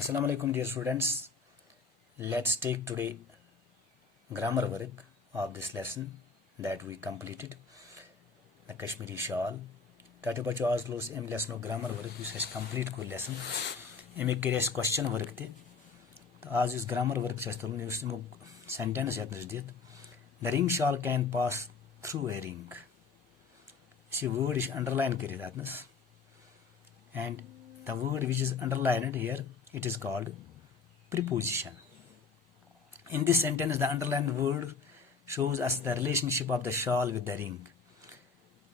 Assalamu alaikum dear students. Let's take today grammar work of this lesson that we completed, the Kashmiri shawl. Tatu bacho आज लोस एम lesson of grammar work यू सेश complete को lesson एम एक करेस question work ते तो आज इस grammar work सेश तो यू सिमो sentence याद नजदीक the ring shawl can pass through a ring. इसी word is underline करे दातनस and the word which is underlined here, it is called preposition. In this sentence, the underlined word shows us the relationship of the shawl with the ring.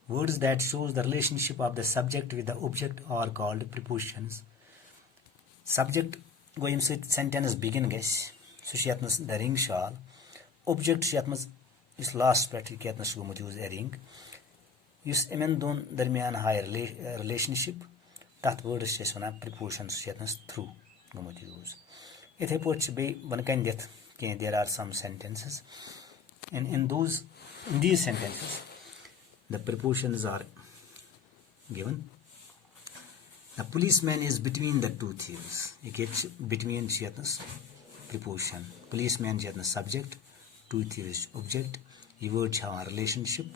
Words that shows the relationship of the subject with the object are called prepositions. Subject go yem sentence begin guys. So the ring shawl. Object is last practice yatnas go use a ring. Use emen don darmiyan high relationship. That word is just one prepositions through use. If I put one kind that there are some sentences, and in these sentences, the prepositions are given. The policeman is between the two thieves. It gets between preposition. Policeman is subject, two thieves object. The words have a relationship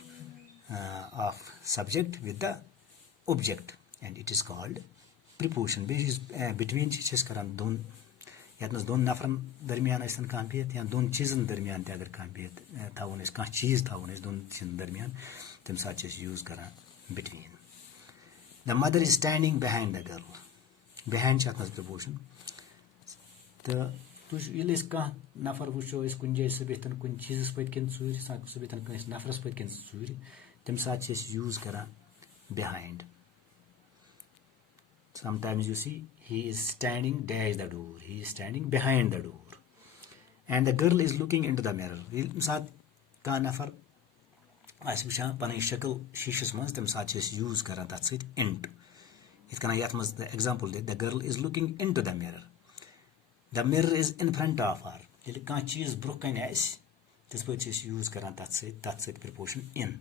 of subject with the object. And it is called preposition. Between चीज़ करान दोन यातनस दोन नफरन दरमियान ऐसन काम भी है या दोन चीज़न दरमियान ते अगर काम भी है था उन्हें कहाँ चीज़ था उन्हें दोन चीज़न दरमियान तम साथ चीज़ use करान between. The mother is standing behind the girl. Behind यातनस preposition. तो ये लेस कहाँ नफर वुचो इस कुंजे से बेहतर कुन चीज़ पर किन सूरी साक से बेहतर कुन इस नफरस पर किन सूरी तम साथ चीज़ use करान behind. Sometimes you see he is standing dash the door. He is standing behind the door. And the girl is looking into the mirror. Misad ka nafar as wushan panai shakal shishas mas tem saat use karan that's it int. It kana yat mas the example the girl is looking into the mirror. The mirror is in front of her. Yeli ka cheez broken as this word is use karan that's it preposition in.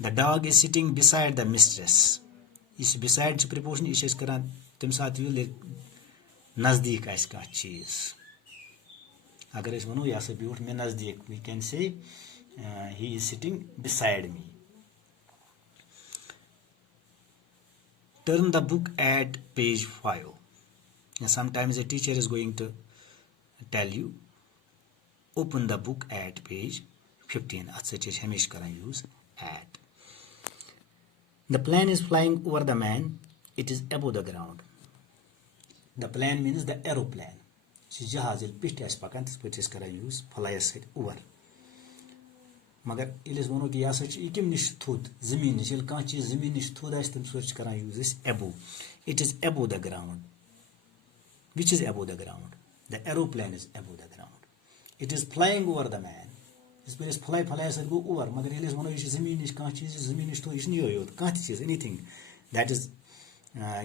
The dog is sitting beside the mistress. इस besides preposition इसे इस करान तम साथ you ले नज़दीक ऐस का चीज़ अगर इस वनो या से ब्यूट में नज़दीक we can say he is sitting beside me. Turn the book at page 5. Sometimes a teacher is going to tell you open the book at page 15. at such as हमेश करान use at. The plane is flying over the man. It is above the ground. The plane means the aeroplane. So जहाज इल पिष्ट ऐस पकान तिस पर इसका use fly ऐसे over. मगर इलिस वनो कि यासा इकिम निश थोद ज़मीन निश इल कांच चीज़ ज़मीन निश थोद ऐस तम सोच करान use is above. It is above the ground. Which is above the ground? The aeroplane is above the ground. It is flying over the man. इस पर इस fly ऐसे go over. मगर इलिस वनो इस ज़मीन निश कांच चीज़ ज़मीन निश तो इस नहीं होयो कांच चीज़ anything that is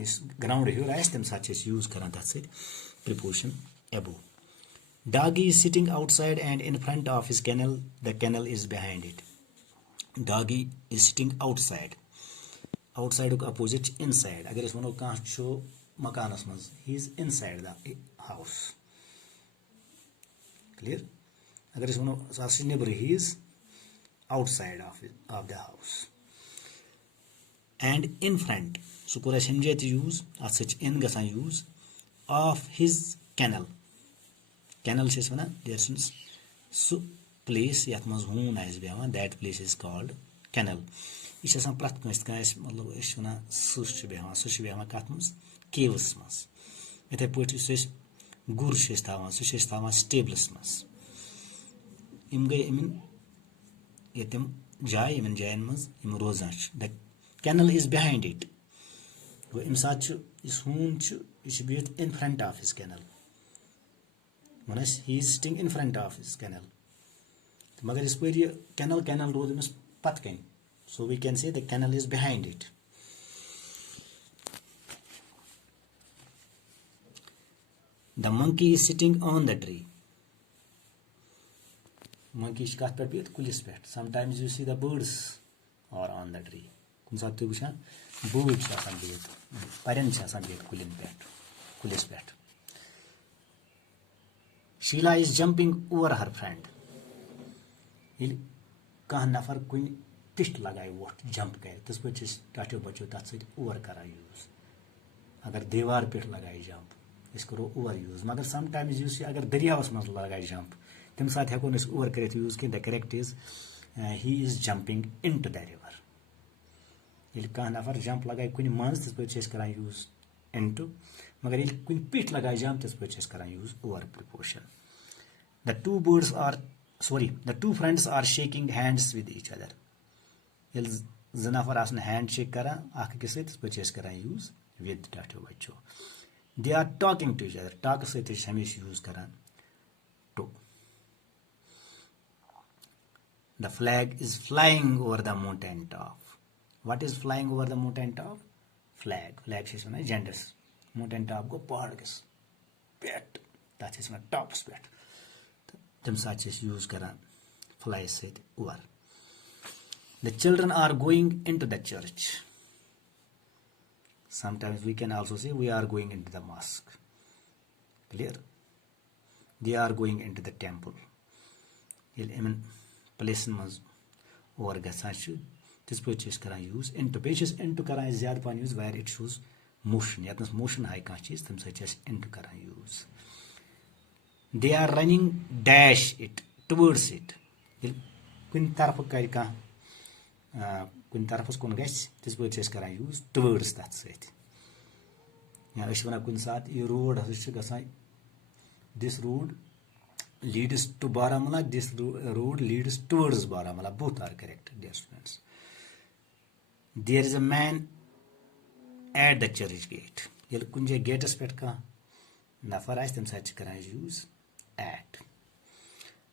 is ground here ऐस तम साथ चीज़ use करान that's it preposition above. Doggy is sitting outside and in front of his kennel. The kennel is behind it. Doggy is sitting outside. Outside को opposite inside. अगर इस वनो कांच show मकानस मज़ he is inside the house. Clear? अगर इस वनो सासी neighbor he is outside of the house. And in front. So कोरा समझे तो use at such in गसा use of his kennel. Kennel से वना there is so place यात मज़ हूँ नाइस बेवा that place is called kennel. इस ऐसा प्रत कंस्ट का इस मतलब इस वना सुश बेवा कात मज़ caves मज़. इधर पोइट इस गुर से थावा stables मज़. इम गए इमिन यतिम जाय इमिन जायन मज़ इम रोज़ाच. The kennel is behind it. वो इम साथ इस हूँ इस beat in front of his kennel. He is sitting in front of his kennel. मगर इस पर ये kennel रोज में पत कहीं. So we can say the kennel is behind it. The monkey is sitting on the tree. Monkey is काट पर भी कुलिस पे. Sometimes you see the birds are on the tree. साथ तुम वुचान बूट बिहत परन बिहत कुलिस पे Sheela is jumping over her friend कह नफर कुन पिट लगाए वोट जंप कर तिस पे टाटो बचो तथ सत ओवर करान यूज अगर दीवार पे लगाए जंप इस करो ओवर यूज मगर समटाइम्स अगर दरियावस मज लगाए जंप तम सात हेको ओवर कर यूज कि the correct is he is jumping into the river ये कह नफर जंप लगाए कुन मज तिस पे करान यूज इन टू मगर ये कुन पिट लगाए जंप तिस पे करान use over preposition the two friends are shaking hands with each other ये ज नफर आसन हैंड शेक करान अकिस तिस पे करान यूज विद टाटो बच्चो they are talking to each other talk सत हमेशा यूज करान to the flag is flying over the mountain top what is flying over the mountain top flag वन जेंडर्स माउंटेन टॉप गो पहाड़ किस पेट तथ वन टॉपस पे तम सात यूज करान फ्लाई सत over the children are going into the church sometimes we can also say we are going into the mosque clear they are going into the temple in place maz or gasan this page is karan use into pages into karan zyada pan use where it shows motion yatnas motion hai kan cheez tam se into karan use they are running dash it towards it kun taraf kar ka kun tarafas kun gas this word is karan use towards that side ya ashwana kun saat ye road has gasan this road leads to Baramulla this road leads towards Baramulla both are correct dear students there is a man at the church gate ye kunje gate aspect ka nafar ais tem sat karan use at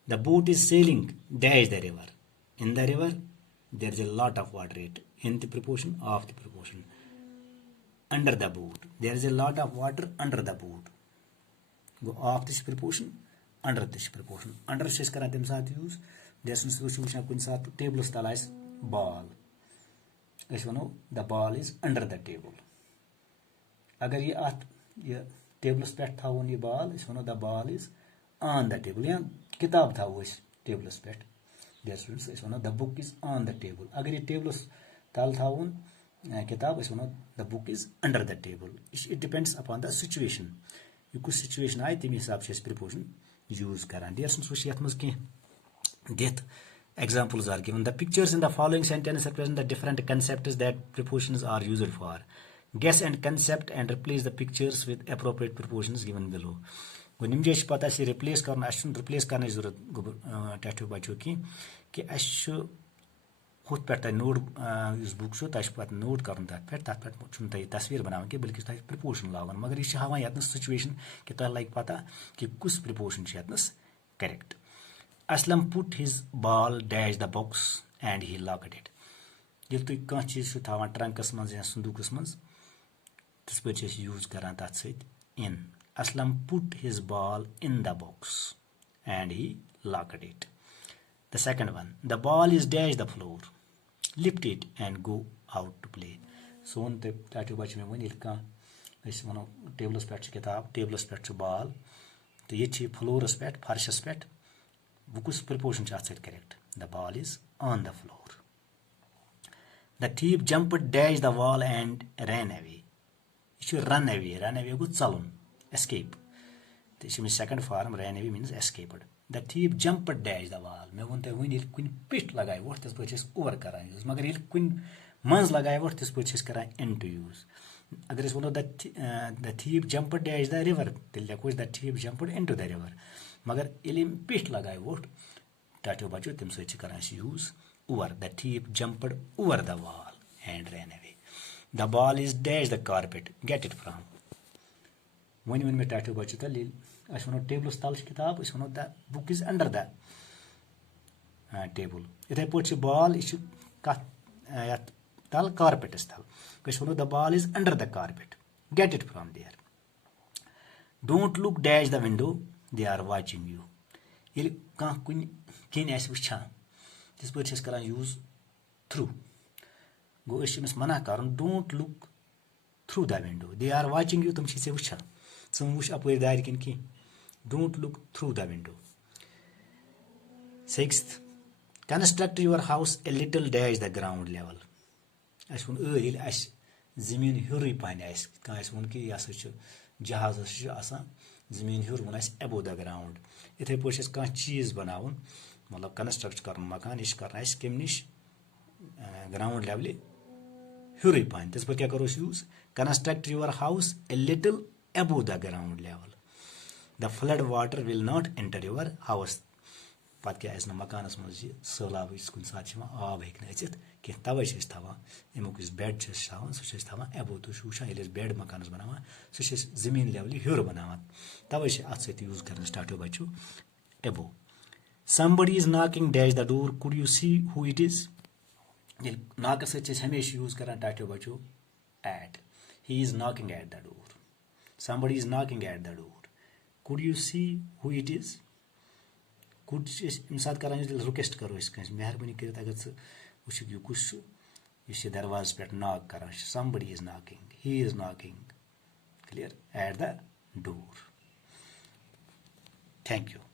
the boat is sailing dash the river in the river there is a lot of water in the proportion of the proportion under the boat there is a lot of water under the boat go of this proportion under this proportion under is karan tem saat use there is solution kun saat table stala is ball is wano the ball is under the table agar ye table pe thawon ye ball is wano the ball is on the table ya kitab thawo is table pe dear students is one of the book is on the table agar ye table tal thawun kitab is one of the book is under the table it depends upon the situation you could situation ai temi hisab se preposition use karan dear students wish yat maz ki death examples are given the pictures in the following sentence represent the different concepts that prepositions are used for guess and concept and replace the pictures with appropriate prepositions given below निम जे पता replace कर replace करने जरूरत tattoo बचो कि हुत पे note book पे नोट कर तथ पे तस्वीर बना बल्कि प्रिपोर्शन लागन मगर यह हावान ये सिचुएशन कि तुम लगे पता कि कुछ प्रिपोर्शन ये correct Aslam put his ball dash the box and he locked it ये तुम कह चीज थावान ट्रंकस मज या संदूकस मज तिस पे यूज करान तथ सत इन Aslam put his ball in the box and he locked it. The second one, the ball is dash the floor. Lift it and go out to play. So on the tattoo batch me when ilka is one of table aspect kitab, table aspect ball. The ye floor aspect, farsh aspect. Vukus proportion chart set correct. The ball is on the floor. The thief jumped dash the wall and ran away. You should run away good salon. Escape. This is second form. Ran away means escaped. The thief jumped dash the wall. मैं बोलते हैं ये कुन पिट लगाए वो तिस पे over करान यूज मगर ये कुन मंज लगाए वो तिस पे करान into यूज अगर इस बोलो the thief jumped dash the river तिल कुछ the thief jumped into the river मगर ये पिट लगाए वो टाटो बचो तिम से करान use over the thief jumped over the wall and ran away. The ball is dash the carpet. Get it from. When me tattoo bachu ta lil as one table stall kitab is one of the book is under the table ithe pochi ball is at tal carpet stall because one of the ball is under the carpet get it from there don't look dash the window they are watching you il ka kun kin as wicha this word is karan use through गो अमिस मना कर don't look through the window they are watching you तुम वुचान षम वुच अपर दार किन कह don't look through the window 6th construct your house a little dash the ground level अस वो जमीन हूर पान वो कि यह जहाज जमीन हूर वो एबो द ग्राउंड इथे पे कह चीज बनान मतलब कंस्ट्रक्ट कर मकान यह कर कम नश ग्राउंड लेवल हूर पान तस पे क्या करो use construct your house a little एबो the ground level the flood water will not enter your house पत क्या मकानस मज सैलाब कुन सात आब हेक अचित कह तवे अमुक बेड सह एबो तुम वुचान ये बेड मकानस बनावान सह जमीन लेवल हूर बनावान तवे अत सत यूज कर स्टार्ट बच्चों एबो somebody is knocking dash the door could you see who it is नाक सत हमेशा यूज कर टाटो बच्चों at he is knocking at the door somebody is knocking at the door could you see who it is could सात कर request करो मेहरबानी कर अगर वुक यह कुछ दरवाज पे नॉक कर somebody is knocking he is knocking clear at the door thank you